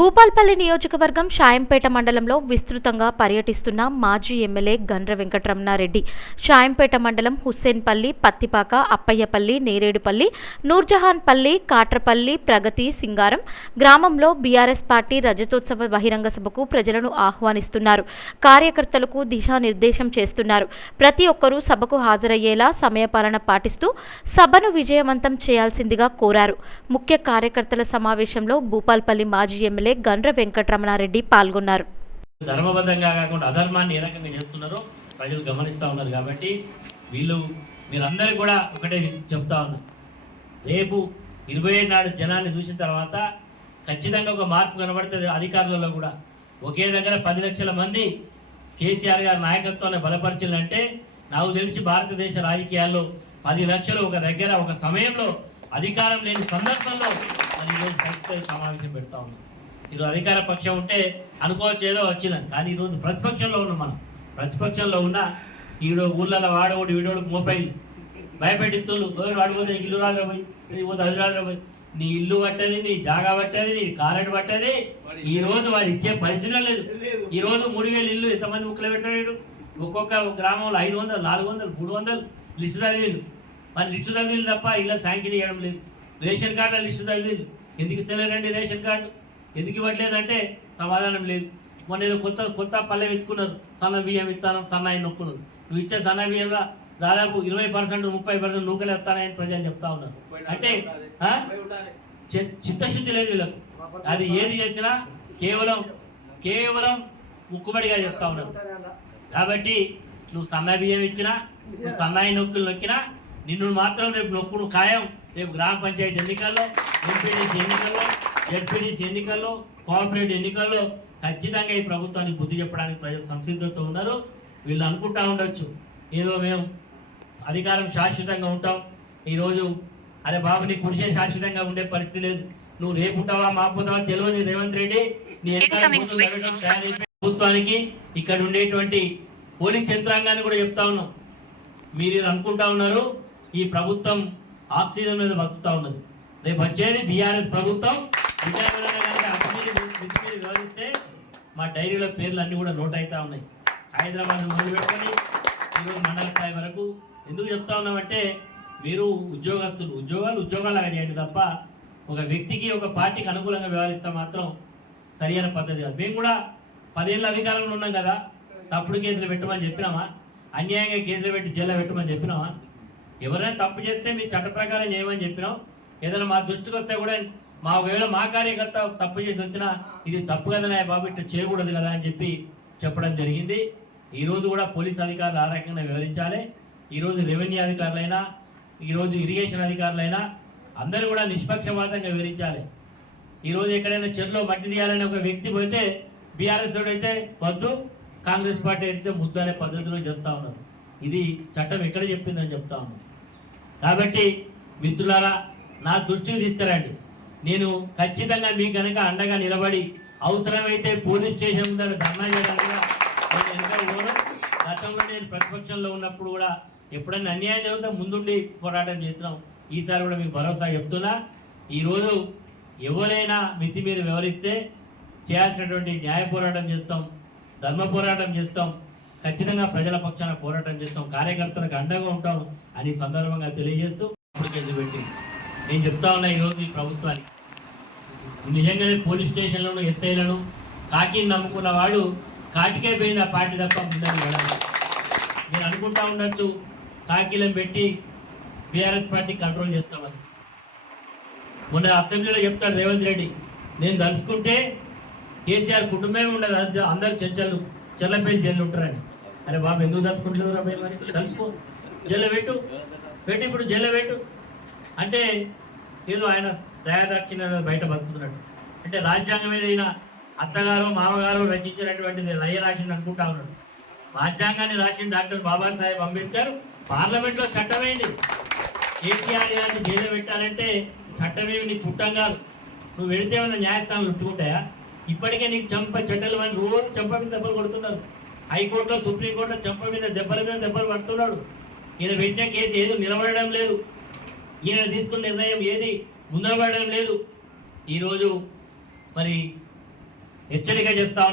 భూపాల్పల్లి నియోజకవర్గం షాయంపేట మండలంలో విస్తృతంగా పర్యటిస్తున్న మాజీ ఎమ్మెల్యే గండ్ర వెంకటరమణారెడ్డి షాయంపేట మండలం హుస్సేన్పల్లి, పత్తిపాక, అప్పయ్యపల్లి, నేరేడుపల్లి, నూర్జహాన్పల్లి, కాట్రపల్లి, ప్రగతి, సింగారం గ్రామంలో బీఆర్ఎస్ పార్టీ రజతోత్సవ బహిరంగ సభకు ప్రజలను ఆహ్వానిస్తున్నారు. కార్యకర్తలకు దిశానిర్దేశం చేస్తున్నారు. ప్రతి ఒక్కరూ సభకు హాజరయ్యేలా సమయపాలన పాటిస్తూ సభను విజయవంతం చేయాల్సిందిగా కోరారు. ముఖ్య కార్యకర్తల సమావేశంలో భూపాల్పల్లి మాజీ ఎమ్మెల్యే గండ్ర వెంకటరమణారెడ్డి పాల్గొన్నారు. ధర్మబద్ధంగా కాకుండా అధర్మాన్ని ఏ రకంగా చేస్తున్నారో ప్రజలు గమనిస్తూ ఉన్నారు. కాబట్టి మీరందరూ కూడా ఒకటే చెప్తా ఉన్నారు, రేపు 27 నాడు జనాన్ని చూసిన తర్వాత ఖచ్చితంగా ఒక మార్పు కనబడుతుంది. అధికారులలో కూడా ఒకే దగ్గర 10 లక్షల మంది కేసీఆర్ గారి నాయకత్వాన్ని బలపరచాలంటే నాకు తెలిసి భారతదేశ రాజకీయాల్లో 10 లక్షలు ఒక దగ్గర ఒక సమయంలో అధికారం లేని సందర్భంలో ఈరోజు ఖచ్చితంగా సమావేశం పెడతా ఉన్నాం. ఈరోజు అధికార పక్షం ఉంటే అనుకోవచ్చు ఏదో వచ్చిందని, కానీ ఈరోజు ప్రతిపక్షంలో ఉన్నాం. మనం ప్రతిపక్షంలో ఉన్న ఈరోజు ఊళ్ళలో వాడోడు వీడోడు మొబైల్ భయపెట్టిస్తులు వాడిపోతే నీకు ఇల్లు రాకపోయి పోతే అది రాకపోయి నీ ఇల్లు పట్టది, నీ జాగా పట్టది, నీ కారెంట్ పట్టది. ఈ రోజు వాడు ఇచ్చే పరిస్థితి లేదు. ఈ రోజు 3000 ఇల్లు ఎంతమంది ముక్కలు పెడతాడు? ఒక్కొక్క గ్రామంలో 500, 400, 300 లిస్టు చదివేలు. మరి లిస్టు చదివేలు తప్ప ఇళ్ళ శాంక్షన్ చేయడం లేదు. రేషన్ కార్డుల లిస్టు చదివేలు. ఎందుకు ఇస్తలేరండి రేషన్ కార్డు? ఎందుకు ఇవ్వట్లేదంటే సమాధానం లేదు. మొన్న ఏదో కొత్త పల్లె ఎత్తుకున్నారు, సన్న బియ్యం ఇస్తాను, సన్నాయి నొక్కున్నారు. నువ్వు ఇచ్చే సన్న బియ్యంలో దాదాపు 20%, 30% నూకలు ఎత్తానని ప్రజలు చెప్తా ఉన్నారు. అంటే చిత్తశుద్ధి లేదు వీళ్ళకు. అది ఏది చేసినా కేవలం ముక్కుబడిగా చేస్తూ ఉన్నారు. కాబట్టి నువ్వు సన్న బియ్యం ఇచ్చినా, నువ్వు సన్నాయి నొక్కులు నొక్కినా నిన్ను మాత్రం రేపు నొక్కును ఖాయం. రేపు గ్రామ పంచాయతీ ఎన్నికల్లో, ఎంపీడీసీ ఎన్నికల్లో, జెడ్పీడీసీ ఎన్నికల్లో, కోఆపరేటివ్ ఎన్నికల్లో ఖచ్చితంగా ఈ ప్రభుత్వానికి బుద్ధి చెప్పడానికి ప్రజలు సంసిద్ధతో ఉన్నారు. వీళ్ళు అనుకుంటా ఉండొచ్చు ఏదో మేము అధికారం శాశ్వతంగా ఉంటాం. ఈరోజు అరే బాబు నీ కుడిచే శాశ్వతంగా ఉండే పరిస్థితి లేదు. నువ్వు రేపు ఉంటావా మాపోతావా తెలియదు. రేవంత్ రెడ్డి నీ ప్రభుత్వానికి ఇక్కడ ఉండేటువంటి పోలీస్ యంత్రాంగాన్ని కూడా చెప్తా ఉన్నాం. మీరు ఇది అనుకుంటా ఉన్నారు ఈ ప్రభుత్వం ఆక్సిజన్ మీద బతుకుతా ఉన్నది. రేపు వచ్చేది బీఆర్ఎస్ ప్రభుత్వం. వివరిస్తే మా డైరీలో పేర్లు అన్ని కూడా నోట్ అవుతా ఉన్నాయి. హైదరాబాద్ మొదలు పెట్టుకొని ఈరోజు మండల స్థాయి వరకు. ఎందుకు చెప్తా ఉన్నామంటే మీరు ఉద్యోగాలుగా చేయండి తప్ప ఒక వ్యక్తికి ఒక పార్టీకి అనుకూలంగా వ్యవహరిస్తే మాత్రం సరైన పద్ధతి కాదు. మేము కూడా 10 ఏళ్ళ అధికారంలో ఉన్నాం కదా, తప్పుడు కేసులు పెట్టమని చెప్పినామా? అన్యాయంగా కేసులు పెట్టి జైల్లో పెట్టమని చెప్పినామా? ఎవరైనా తప్పు చేస్తే మీరు చట్ట ప్రకారం చేయమని చెప్పినాం. ఏదైనా మా దృష్టికి వస్తే కూడా ఒకవేళ మా కార్యకర్త తప్పు చేసి వచ్చినా ఇది తప్పు కదనా బాబు, ఇట్లా చేయకూడదు కదా అని చెప్పడం జరిగింది. ఈరోజు కూడా పోలీస్ అధికారులు ఆ రకంగా వివరించాలి. ఈరోజు రెవెన్యూ అధికారులైనా, ఈరోజు ఇరిగేషన్ అధికారులైనా అందరూ కూడా నిష్పక్షపాతంగా వివరించాలి. ఈరోజు ఎక్కడైనా చెరువులో మట్టి తీయాలని ఒక వ్యక్తి పోతే బీఆర్ఎస్ అయితే వద్దు, కాంగ్రెస్ పార్టీ అయితే ముద్దు అనే పద్ధతిలో చేస్తూ ఉన్నారు. ఇది చట్టం ఎక్కడ చెప్పిందని చెప్తా ఉన్నాం. కాబట్టి మిత్రులారా నా దృష్టికి తీసుకురండి. నేను ఖచ్చితంగా మీకు కనుక అండగా నిలబడి అవసరమైతే పోలీస్ స్టేషన్ ముందర ధర్నా చేయడానికి గతంలో నేను ప్రతిపక్షంలో ఉన్నప్పుడు కూడా ఎప్పుడైనా అన్యాయం జరిగితే ముందుండి పోరాటం చేసినాం. ఈసారి కూడా మీకు భరోసా చెప్తున్నా. ఈరోజు ఎవరైనా మితి మీరు వివరిస్తే చేయాల్సినటువంటి న్యాయ పోరాటం చేస్తాం, ధర్మ పోరాటం చేస్తాం, ఖచ్చితంగా ప్రజల పక్షాన పోరాటం చేస్తాం, కార్యకర్తలకు అండగా ఉంటాం అని సందర్భంగా తెలియజేస్తూ కేసు పెట్టి నేను చెప్తా ఉన్నా. ఈరోజు ఈ ప్రభుత్వానికి నిజంగానే పోలీస్ స్టేషన్లను ఎస్ఐలను కాకిని నమ్ముకున్న వాడు కాటికే పోయిన పార్టీ తప్ప ముందని వెళ్ళాలి. మీరు అనుకుంటా ఉండొచ్చు కాకీలను పెట్టి బీఆర్ఎస్ పార్టీ కంట్రోల్ చేస్తామని. మొన్న అసెంబ్లీలో చెప్తాడు రేవంత్ రెడ్డి, నేను తలుసుకుంటే కేసీఆర్ కుటుంబమే ఉండదు, అందరు చెల్లపేరు జైలు ఉంటారని. అరే బాబు ఎందుకు తలుసుకుంటలేదు రా? మరి తలుసుకో, జైల్లో పెట్టి ఇప్పుడు జైల్లో పెట్టు అంటే ఏదో ఆయన దయాదక్షిణ బయట బతుకుతున్నాడు. అంటే రాజ్యాంగం ఏదైనా అత్తగారు మామగారు రచించినటువంటిది లయ రాసింది అనుకుంటా ఉన్నాడు. రాజ్యాంగాన్ని రాసిన డాక్టర్ బాబాసాహెబ్ అంబేద్కర్ పార్లమెంట్లో చట్టమైంది. కేసీఆర్ గారిని జైలు పెట్టాలంటే చట్టమేమి నీ చుట్టం కాదు. నువ్వు వెళితే ఏమైనా న్యాయస్థానాలు ఉట్టుకుంటాయా? ఇప్పటికే నీకు చట్టలు అని రోజు చెంప మీద దెబ్బలు కొడుతున్నారు. హైకోర్టులో, సుప్రీంకోర్టులో చెంప మీద దెబ్బలు పడుతున్నాడు. ఈయన పెట్టిన కేసు ఏదో నిలబడడం లేదు, ఈయన తీసుకున్న నిర్ణయం ఏది ముందరపడడం లేదు. ఈరోజు మరి హెచ్చరిక చేస్తా ఉన్నా.